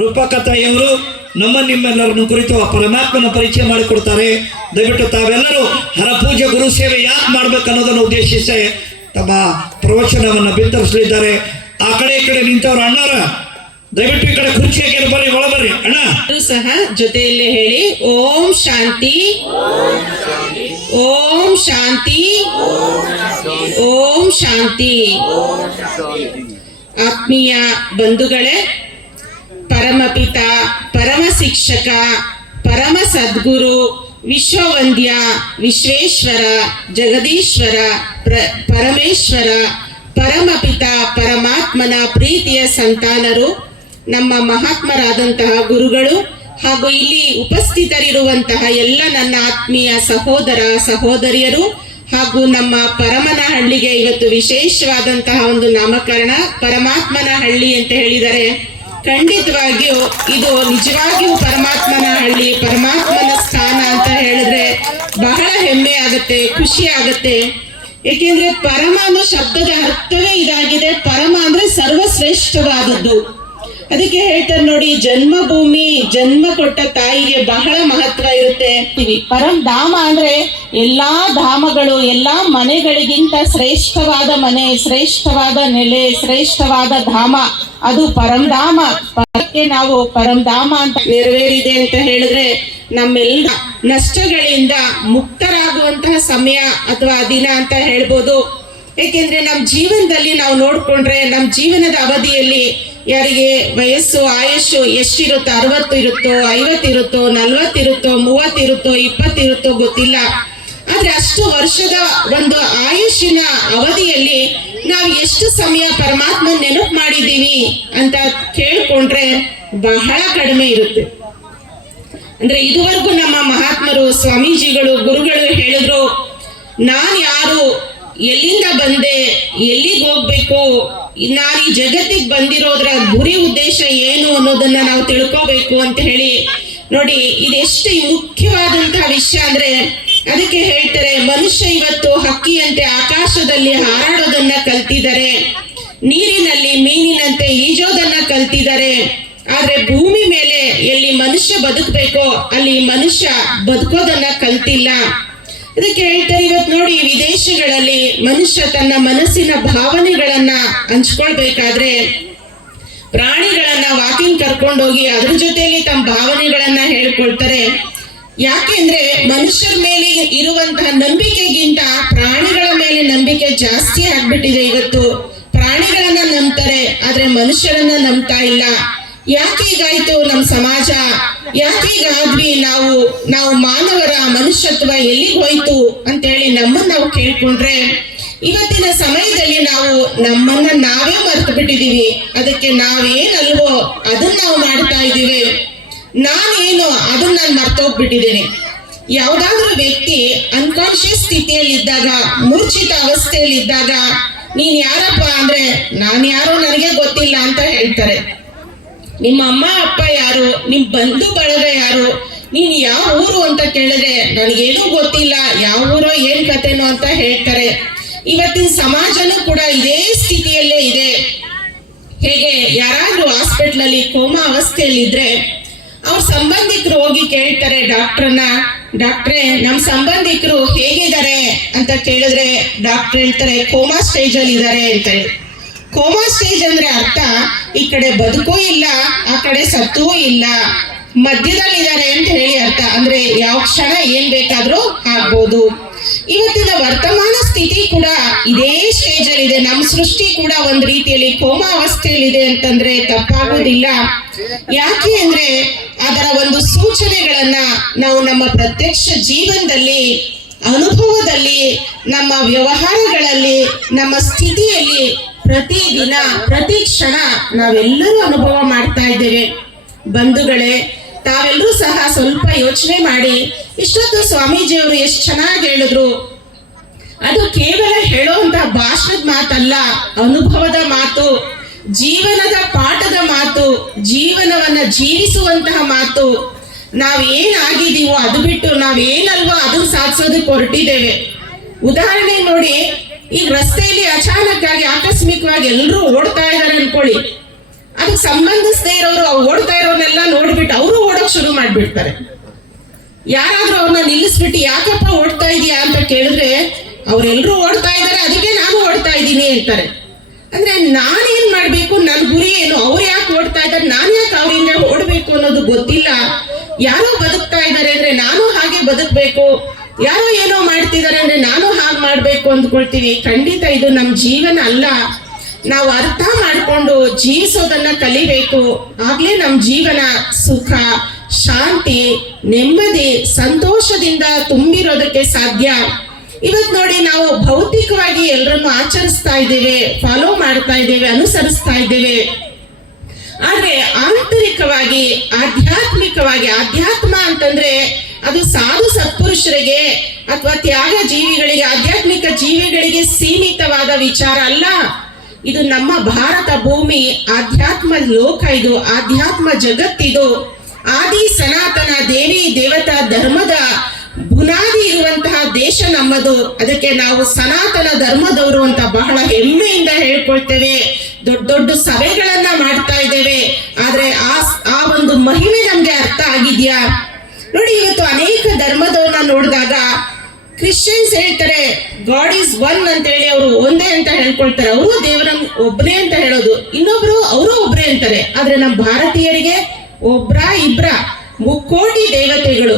ರೂಪಕಥೆಯವರು ನಿಮ್ಮೆಲ್ಲರನ್ನು ಕುರಿತು ಆ ಪರಮಾತ್ಮನ ಪರಿಚಯ ಮಾಡಿಕೊಡ್ತಾರೆ. ದಯವಿಟ್ಟು ತಾವೆಲ್ಲರೂ ಹರಪೂಜೆ ಗುರು ಸೇವೆ ಯಾಕೆ ಮಾಡ್ಬೇಕು ಅನ್ನೋದನ್ನು ಉದ್ದೇಶಿಸಿ ತಮ್ಮ ಪ್ರವಚನವನ್ನು ಬಿತ್ತರಿಸಲಿದ್ದಾರೆ. ಆ ಕಡೆ ಈ ಕಡೆ ನಿಂತವ್ರು ಅಣ್ಣಾರ ದಯವಿಟ್ಟು ಈ ಕಡೆ ಕುರ್ಚಿಯಾಗಿ ಬರ್ರಿ, ಒಳ ಬರ್ರಿ ಅಣ್ಣ. ಸಹ ಜೊತೆಯಲ್ಲೇ ಹೇಳಿ, ಓಂ ಶಾಂತಿ, ಓಂ ಶಾಂತಿ, ಓಂ ಶಾಂತಿ. ಆತ್ಮೀಯ ಬಂಧುಗಳೇ, ಪರಮಪಿತ, ಪರಮ ಶಿಕ್ಷಕ, ಪರಮ ಸದ್ಗುರು, ವಿಶ್ವವಂದ್ಯ, ವಿಶ್ವೇಶ್ವರ, ಜಗದೀಶ್ವರ, ಪರಮೇಶ್ವರ, ಪರಮಪಿತ ಪರಮಾತ್ಮನ ಪ್ರೀತಿಯ ಸಂತಾನರು, ನಮ್ಮ ಮಹಾತ್ಮರಾದಂತಹ ಗುರುಗಳು ಹಾಗೂ ಇಲ್ಲಿ ಉಪಸ್ಥಿತರಿರುವಂತಹ ಎಲ್ಲ ನನ್ನ ಆತ್ಮೀಯ ಸಹೋದರ ಸಹೋದರಿಯರು ಹಾಗೂ ನಮ್ಮ ಪರಮನಹಳ್ಳಿಗೆ ಇವತ್ತು ವಿಶೇಷವಾದಂತಹ ಒಂದು ನಾಮಕರಣ ಪರಮಾತ್ಮನ ಹಳ್ಳಿ ಅಂತ ಹೇಳಿದರೆ ಖಂಡಿತವಾಗಿಯೂ ಇದು ನಿಜವಾಗಿಯೂ ಪರಮಾತ್ಮನ ಹಳ್ಳಿ, ಪರಮಾತ್ಮನ ಸ್ಥಾನ ಅಂತ ಹೇಳಿದ್ರೆ ಬಹಳ ಹೆಮ್ಮೆ ಆಗುತ್ತೆ, ಖುಷಿ ಆಗುತ್ತೆ. ಏಕೆಂದ್ರೆ ಪರಮ ಅನ್ನೋ ಶಬ್ದದ ಅರ್ಥವೇ ಇದಾಗಿದೆ. ಪರಮ ಅಂದ್ರೆ ಸರ್ವಶ್ರೇಷ್ಠವಾದದ್ದು. ಅದಕ್ಕೆ ಹೇಳ್ತಾರೆ ನೋಡಿ, ಜನ್ಮಭೂಮಿ, ಜನ್ಮ ಕೊಟ್ಟ ತಾಯಿಗೆ ಬಹಳ ಮಹತ್ವ ಇರುತ್ತೆ. ಪರಂ ಧಾಮ ಅಂದ್ರೆ ಎಲ್ಲಾ ಧಾಮಗಳು, ಎಲ್ಲಾ ಮನೆಗಳಿಗಿಂತ ಶ್ರೇಷ್ಠವಾದ ಮನೆ, ಶ್ರೇಷ್ಠವಾದ ನೆಲೆ, ಶ್ರೇಷ್ಠವಾದ ಧಾಮ ಅದು ಪರಂಧಾಮ. ಪರಕ್ಕೆ ನಾವು ಪರಂಧಾಮ ಅಂತ ನೆರವೇರಿದೆ ಅಂತ ಹೇಳಿದ್ರೆ ನಮ್ಮೆಲ್ಲ ನಷ್ಟಗಳಿಂದ ಮುಕ್ತರಾಗುವಂತಹ ಸಮಯ ಅಥವಾ ದಿನ ಅಂತ ಹೇಳ್ಬೋದು. ಏಕೆಂದ್ರೆ ನಮ್ಮ ಜೀವನದಲ್ಲಿ ನಾವು ನೋಡ್ಕೊಂಡ್ರೆ ನಮ್ಮ ಜೀವನದ ಅವಧಿಯಲ್ಲಿ ಯಾರಿಗೆ ವಯಸ್ಸು ಆಯುಷು ಎಷ್ಟಿರುತ್ತೋ, 60 ಇರುತ್ತೋ, 50 ಇರುತ್ತೋ, 40 ಇರುತ್ತೋ, 30 ಇರುತ್ತೋ, 20 ಇರುತ್ತೋ ಗೊತ್ತಿಲ್ಲ. ಆದ್ರೆ ಅಷ್ಟು ವರ್ಷದ ಒಂದು ಆಯುಷಿನ ಅವಧಿಯಲ್ಲಿ ನಾವು ಎಷ್ಟು ಸಮಯ ಪರಮಾತ್ಮ ನೆನಪು ಮಾಡಿದ್ದೀವಿ ಅಂತ ಕೇಳ್ಕೊಂಡ್ರೆ ಬಹಳ ಕಡಿಮೆ ಇರುತ್ತೆ. ಅಂದ್ರೆ ಇದುವರೆಗೂ ನಮ್ಮ ಮಹಾತ್ಮರು, ಸ್ವಾಮೀಜಿಗಳು, ಗುರುಗಳು ಹೇಳಿದ್ರು, ನಾನ್ ಯಾರು, ಎಲ್ಲಿಂದ ಬಂದೆ, ಎಲ್ಲಿಗೆ ಹೋಗ್ಬೇಕು, ನಾನು ಈ ಜಗತ್ತಿಗೆ ಬಂದಿರೋದ್ರ ಗುರಿ ಉದ್ದೇಶ ಏನು ಅನ್ನೋದನ್ನ ನಾವು ತಿಳ್ಕೋಬೇಕು ಅಂತ ಹೇಳಿ ನೋಡಿ. ಇದೆಷ್ಟು ಮುಖ್ಯವಾದಂತಹ ವಿಷಯ ಅಂದ್ರೆ ಅದಕ್ಕೆ ಹೇಳ್ತಾರೆ, ಮನುಷ್ಯ ಇವತ್ತು ಹಕ್ಕಿಯಂತೆ ಆಕಾಶದಲ್ಲಿ ಹಾರಾಡೋದನ್ನ ಕಲ್ತಿದ್ದಾರೆ, ನೀರಿನಲ್ಲಿ ಮೀನಿನಂತೆ ಈಜೋದನ್ನ ಕಲ್ತಿದ್ದಾರೆ. ಆದ್ರೆ ಭೂಮಿ ಮೇಲೆ ಎಲ್ಲಿ ಮನುಷ್ಯ ಬದುಕಬೇಕೋ ಅಲ್ಲಿ ಮನುಷ್ಯ ಬದುಕೋದನ್ನ ಕಲ್ತಿಲ್ಲ. ಅದಕ್ಕೆ ಹೇಳ್ತಾರೆ, ಇವತ್ತು ನೋಡಿ ವಿದೇಶಗಳಲ್ಲಿ ಮನುಷ್ಯ ತನ್ನ ಮನಸ್ಸಿನ ಭಾವನೆಗಳನ್ನ ಹಂಚ್ಕೊಳ್ಬೇಕಾದ್ರೆ ಪ್ರಾಣಿಗಳನ್ನ ವಾಕಿಂಗ್ ಕರ್ಕೊಂಡೋಗಿ ಅದ್ರ ಜೊತೆಯಲ್ಲಿ ತಮ್ಮ ಭಾವನೆಗಳನ್ನ ಹೇಳ್ಕೊಳ್ತಾರೆ. ಯಾಕೆಂದ್ರೆ ಮನುಷ್ಯರ ಮೇಲೆ ಇರುವಂತಹ ನಂಬಿಕೆಗಿಂತ ಪ್ರಾಣಿಗಳ ಮೇಲೆ ನಂಬಿಕೆ ಜಾಸ್ತಿ ಆಗ್ಬಿಟ್ಟಿದೆ. ಇವತ್ತು ಪ್ರಾಣಿಗಳನ್ನ ನಂಬ್ತಾರೆ, ಆದ್ರೆ ಮನುಷ್ಯರನ್ನ ನಂಬ್ತಾ ಇಲ್ಲ. ಯಾಕೀಗಾಯ್ತು ನಮ್ಮ ಸಮಾಜ, ಯಾಕೀಗಾದ್ವಿ ನಾವು ಮಾನವರ ಮನುಷ್ಯತ್ವ ಎಲ್ಲಿಗೆ ಹೋಯ್ತು ಅಂತ ಹೇಳಿ ನಮ್ಮನ್ನ ನಾವು ಕೇಳ್ಕೊಂಡ್ರೆ ಇವತ್ತಿನ ಸಮಯದಲ್ಲಿ ನಾವು ನಮ್ಮನ್ನ ನಾವೇ ಮರ್ತು ಬಿಟ್ಟಿದೀವಿ. ಅದಕ್ಕೆ ನಾವೇನಲ್ವೋ ಅದನ್ನ ನಾವು ಮಾಡ್ತಾ ಇದ್ದೀವಿ. ನಾನೇನು ಅದನ್ನ ನಾನು ಮರ್ತೋಗ್ಬಿಟ್ಟಿದ್ದೇನೆ. ಯಾವ್ದಾದ್ರೂ ವ್ಯಕ್ತಿ ಅನ್ಕಾನ್ಶಿಯಸ್ ಸ್ಥಿತಿಯಲ್ಲಿದ್ದಾಗ, ಮೂರ್ಛಿತ ಅವಸ್ಥೆಯಲ್ಲಿದ್ದಾಗ ನೀನ್ ಯಾರಪ್ಪ ಅಂದ್ರೆ ನಾನು ಯಾರೋ ನನಗೆ ಗೊತ್ತಿಲ್ಲ ಅಂತ ಹೇಳ್ತಾರೆ. ನಿಮ್ಮ ಅಮ್ಮ ಅಪ್ಪ ಯಾರು, ನಿಮ್ ಬಂಧು ಬಳಗ ಯಾರು, ನೀನ್ ಯಾವ ಊರು ಅಂತ ಕೇಳಿದ್ರೆ ನನಗೇನೂ ಗೊತ್ತಿಲ್ಲ, ಯಾವ ಊರೋ ಏನ್ ಕತೆನೋ ಅಂತ ಹೇಳ್ತಾರೆ. ಇವತ್ತಿನ ಸಮಾಜನೂ ಕೂಡ ಇದೇ ಸ್ಥಿತಿಯಲ್ಲೇ ಇದೆ. ಹೇಗೆ ಯಾರಾದ್ರೂ ಹಾಸ್ಪಿಟ್ಲ್ ಅಲ್ಲಿ ಕೋಮಾ ಅವಸ್ಥೆಯಲ್ಲಿದ್ರೆ ಅವ್ರ ಸಂಬಂಧಿಕರು ಹೋಗಿ ಕೇಳ್ತಾರೆ ಡಾಕ್ಟರ್ನ, ಡಾಕ್ಟ್ರೇ ನಮ್ ಸಂಬಂಧಿಕರು ಹೇಗಿದ್ದಾರೆ ಅಂತ ಕೇಳಿದ್ರೆ ಡಾಕ್ಟರ್ ಹೇಳ್ತಾರೆ ಕೋಮಾ ಸ್ಟೇಜ್ ಅಲ್ಲಿ ಇದ್ದಾರೆ ಅಂತ ಹೇಳಿ. ಕೋಮಾ ಸ್ಟೇಜ್ ಅಂದ್ರೆ ಅರ್ಥ ಈ ಕಡೆ ಬದುಕೂ ಇಲ್ಲ, ಆ ಕಡೆ ಸತ್ತೂ ಇಲ್ಲ, ಮಧ್ಯದಲ್ಲಿದ್ದಾರೆ ಅಂತ ಹೇಳಿ ಅರ್ಥ. ಅಂದ್ರೆ ಯಾವ ಕ್ಷಣ ಏನ್ ಬೇಕಾದ್ರೂ ಆಗ್ಬೋದು. ಇವತ್ತಿನ ವರ್ತಮಾನ ಸ್ಥಿತಿ ಕೂಡ ಇದೇ ಸ್ಟೇಜ್ ಅಲ್ಲಿ ಇದೆ. ನಮ್ಮ ಸೃಷ್ಟಿ ಕೂಡ ಒಂದ್ ರೀತಿಯಲ್ಲಿ ಕೋಮಾ ಅವಸ್ಥೆಯಲ್ಲಿದೆ ಅಂತಂದ್ರೆ ತಪ್ಪಾಗೋದಿಲ್ಲ. ಯಾಕೆ ಅಂದ್ರೆ ಅದರ ಒಂದು ಸೂಚನೆಗಳನ್ನ ನಾವು ನಮ್ಮ ಪ್ರತ್ಯಕ್ಷ ಜೀವನದಲ್ಲಿ, ಅನುಭವದಲ್ಲಿ, ನಮ್ಮ ವ್ಯವಹಾರಗಳಲ್ಲಿ, ನಮ್ಮ ಸ್ಥಿತಿಯಲ್ಲಿ ಪ್ರತಿದಿನ ಪ್ರತಿ ಕ್ಷಣ ನಾವೆಲ್ಲರೂ ಅನುಭವ ಮಾಡ್ತಾ ಇದ್ದೇವೆ. ಬಂಧುಗಳೇ, ತಾವೆಲ್ಲರೂ ಸಹ ಸ್ವಲ್ಪ ಯೋಚನೆ ಮಾಡಿ. ಇಷ್ಟೊತ್ತು ಸ್ವಾಮೀಜಿಯವರು ಎಷ್ಟು ಚೆನ್ನಾಗಿ ಹೇಳಿದ್ರು. ಅದು ಕೇವಲ ಹೇಳುವಂತಹ ಭಾಷಣದ ಮಾತಲ್ಲ, ಅನುಭವದ ಮಾತು, ಜೀವನದ ಪಾಠದ ಮಾತು, ಜೀವನವನ್ನ ಜೀವಿಸುವಂತಹ ಮಾತು. ನಾವೇನಾಗಿದ್ದೀವೋ ಅದು ಬಿಟ್ಟು ನಾವೇನಲ್ವೋ ಅದನ್ನ ಸಾಧಿಸೋದಕ್ಕೆ ಹೊರಟಿದ್ದೇವೆ. ಉದಾಹರಣೆ ನೋಡಿ, ಈಗ ರಸ್ತೆಯಲ್ಲಿ ಅಚಾನಕ್ ಆಗಿ ಆಕಸ್ಮಿಕವಾಗಿ ಎಲ್ಲರೂ ಓಡ್ತಾ ಇದಾರೆ ಅನ್ಕೊಳ್ಳಿ, ಅದಕ್ಕೆ ಸಂಬಂಧಿಸದೇ ಇರೋರು ಓಡ್ತಾ ಇರೋ ಮಾಡ್ಬಿಡ್ತಾರೆ. ಯಾರಾದ್ರೂ ಅವ್ರನ್ನ ನಿಲ್ಲಿಸ್ಬಿಟ್ಟು ಯಾಕಪ್ಪ ಓಡ್ತಾ ಇದೀಯಾ ಅಂತ ಕೇಳಿದ್ರೆ ಅವರೆಲ್ಲರೂ ಓಡ್ತಾ ಇದ್ದಾರೆ, ಅದಕ್ಕೆ ನಾನು ಓಡ್ತಾ ಇದ್ದೀನಿ ಅಂತಾರೆ. ಅಂದ್ರೆ ನಾನೇನ್ ಮಾಡ್ಬೇಕು, ನನ್ನ ಗುರಿ ಏನು, ಅವ್ರು ಯಾಕೆ ಓಡ್ತಾ ಇದ್ದಾರೆ, ನಾನು ಯಾಕೆ ಅವರಿಂದ ಓಡ್ಬೇಕು ಅನ್ನೋದು ಗೊತ್ತಿಲ್ಲ. ಯಾರೋ ಬದುಕ್ತಾ ಇದ್ದಾರೆ ಅಂದ್ರೆ ನಾನು ಹಾಗೆ ಬದುಕ್ಬೇಕು, ಯಾರೋ ಏನೋ ಮಾಡ್ತಿದ್ದಾರೆ ಅಂದ್ರೆ ನಾನು ಹಾಗೆ ಮಾಡ್ಬೇಕು ಅಂದ್ಕೊಳ್ತೀವಿ. ಖಂಡಿತ ಇದು ನಮ್ಮ ಜೀವನ ಅಲ್ಲ. ನಾವು ಅರ್ಥ ಮಾಡ್ಕೊಂಡು ಜೀವಿಸೋದನ್ನ ಕಲಿಬೇಕು. ಆಗ್ಲೇ ನಮ್ಮ ಜೀವನ ಸುಖ, ಶಾಂತಿ, ನೆಮ್ಮದಿ, ಸಂತೋಷದಿಂದ ತುಂಬಿರೋದಕ್ಕೆ ಸಾಧ್ಯ. ಇವತ್ ನೋಡಿ, ನಾವು ಭೌತಿಕವಾಗಿ ಎಲ್ಲರನ್ನು ಆಚರಿಸ್ತಾ ಇದ್ದೇವೆ, ಫಾಲೋ ಮಾಡ್ತಾ ಇದ್ದೇವೆ, ಅನುಸರಿಸ್ತಾ ಇದ್ದೇವೆ. ಆದ್ರೆ ಆಂತರಿಕವಾಗಿ, ಆಧ್ಯಾತ್ಮಿಕವಾಗಿ, ಆಧ್ಯಾತ್ಮ ಅಂತಂದ್ರೆ ಅದು ಸಾಧು ಸತ್ಪುರುಷರಿಗೆ ಅಥವಾ ತ್ಯಾಗ ಜೀವಿಗಳಿಗೆ, ಆಧ್ಯಾತ್ಮಿಕ ಜೀವಿಗಳಿಗೆ ಸೀಮಿತವಾದ ವಿಚಾರ ಅಲ್ಲ. ಇದು ನಮ್ಮ ಭಾರತ ಭೂಮಿ, ಆಧ್ಯಾತ್ಮ ಲೋಕ, ಇದು ಆಧ್ಯಾತ್ಮ ಜಗತ್ತಿದು. ಆದಿ ಸನಾತನ ದೇವಿ ದೇವತಾ ಧರ್ಮದ ಬುನಾದಿ ಇರುವಂತಹ ದೇಶ ನಮ್ಮದು. ಅದಕ್ಕೆ ನಾವು ಸನಾತನ ಧರ್ಮದವರು ಅಂತ ಬಹಳ ಹೆಮ್ಮೆಯಿಂದ ಹೇಳ್ಕೊಳ್ತೇವೆ. ದೊಡ್ಡ ದೊಡ್ಡ ಸಭೆಗಳನ್ನ ಮಾಡ್ತಾ ಇದ್ದೇವೆ. ಆದ್ರೆ ಆ ಒಂದು ಮಹಿಮೆ ನಮ್ಗೆ ಅರ್ಥ ಆಗಿದ್ಯಾ? ನೋಡಿ, ಇವತ್ತು ಅನೇಕ ಧರ್ಮದವ್ರನ್ನ ನೋಡಿದಾಗ ಕ್ರಿಶ್ಚಿಯನ್ಸ್ ಹೇಳ್ತಾರೆ ಗಾಡ್ ಈಸ್ ಒನ್ ಅಂತ ಹೇಳಿ, ಅವರು ಒಂದೇ ಅಂತ ಹೇಳ್ಕೊಳ್ತಾರೆ. ಅವರು ದೇವರನ್ನ ಒಬ್ಬನೇ ಅಂತ ಹೇಳೋದು, ಇನ್ನೊಬ್ರು ಅವರು ಒಬ್ಬರೇ ಅಂತಾರೆ. ಆದ್ರೆ ನಮ್ಮ ಭಾರತೀಯರಿಗೆ ಒಬ್ರ ಇಬ್ರ 3 ಕೋಟಿ ದೇವತೆಗಳು.